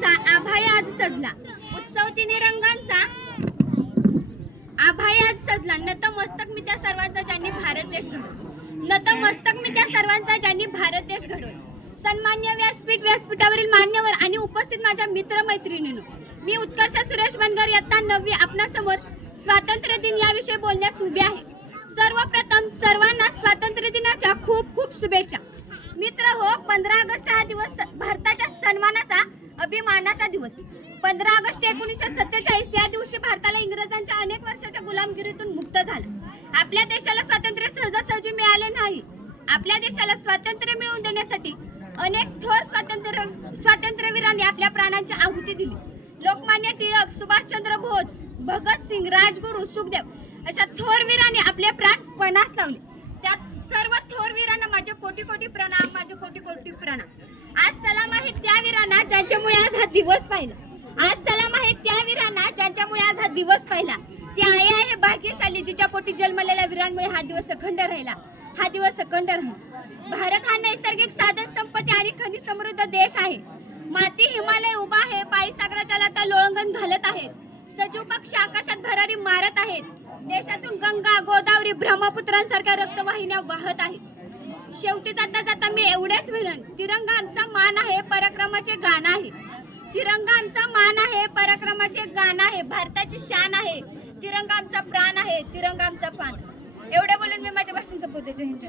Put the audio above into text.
रंगांचा आभाळी आज सजला. उत्सव तिने रंगांचा आभाळी आज सजला. नतमस्तक मी त्या सर्वांचा ज्यांनी भारत देश घडवला नतमस्तक मी त्या सर्वांचा ज्यांनी भारत देश घडवला सन्मान्य व्यासपीठ व्यासपीठावरील मान्यवर आणि उपस्थित माझ्या मित्रमैत्रिणींनो मी उत्कर्ष सुरेश बनगर इयत्ता नववी आपणासमोर स्वातंत्र्य दिन याविषयी बोलण्यास उभे आहे. सर्वप्रथम सर्वांना स्वातंत्र्य दिनाच्या खूप खूप शुभेच्छा. मित्र हो पंधरा ऑगस्ट हा दिवस भारताच्या सन्मानाचा अभिमानाचा दिवस. पंधरा ऑगस्ट एकोणीसशे सत्तेचाळीस या दिवशी भारताला इंग्रजांच्या अनेक वर्षाच्या गुलामगिरीतून मुक्त झालं. आपल्या देशाला स्वातंत्र्य सहजासहजी मिळाले नाही. आपल्या देशाला स्वातंत्र्य मिळवून देण्यासाठी अनेक थोर स्वातंत्र्य स्वातंत्र्यवीरांनी आपल्या प्राणांची आहुती दिली. लोकमान्य टिळक सुभाषचंद्र बोस भगतसिंग राजगुरू सुखदेव अशा थोर वीरांनी आपले प्राण पणास लावले. त्यात सर्व थोर वीरांना माझे कोटी कोटी प्रणाम माझे कोटी कोटी प्रणाम. आज सलाम आहे त्या वीरांना ज्यांच्यामुळे आज हा दिवस पाहिला. आज सलाम आहे त्या वीरांना ज्यांच्यामुळे आज हा दिवस पाहिला. ती आई आहे भाग्यशाली जिच्या पोटी जन्मलेल्या वीरांमुळे हा दिवस अखंड राहिला. हा दिवस अखंड राहिला. भारत हा नैसर्गिक साधन संपत्ती आणि खनिज समृद्ध देश आहे. माती हिमालय उभा आहे पायी सागराच्या लाटा लोळंगण घालत आहेत. सजीव पक्षी आकाशात भरारी मारत आहेत. देशातून गंगा गोदावरी ब्रह्मपुत्रांसारख्या रक्तवाहिन्या वाहत आहेत. शेवटी जाता जाता मी एवढेच म्हणेन तिरंगा आमचा मान आहे पराक्रमाचे गाणं आहे. तिरंगा आमचा मान आहे पराक्रमाचे गाणं आहे भारताची शान आहे. तिरंगा आमचा प्राण आहे तिरंगा आमचा पान. एवढे बोलून मी माझ्या भाषण संपवते जय हिंद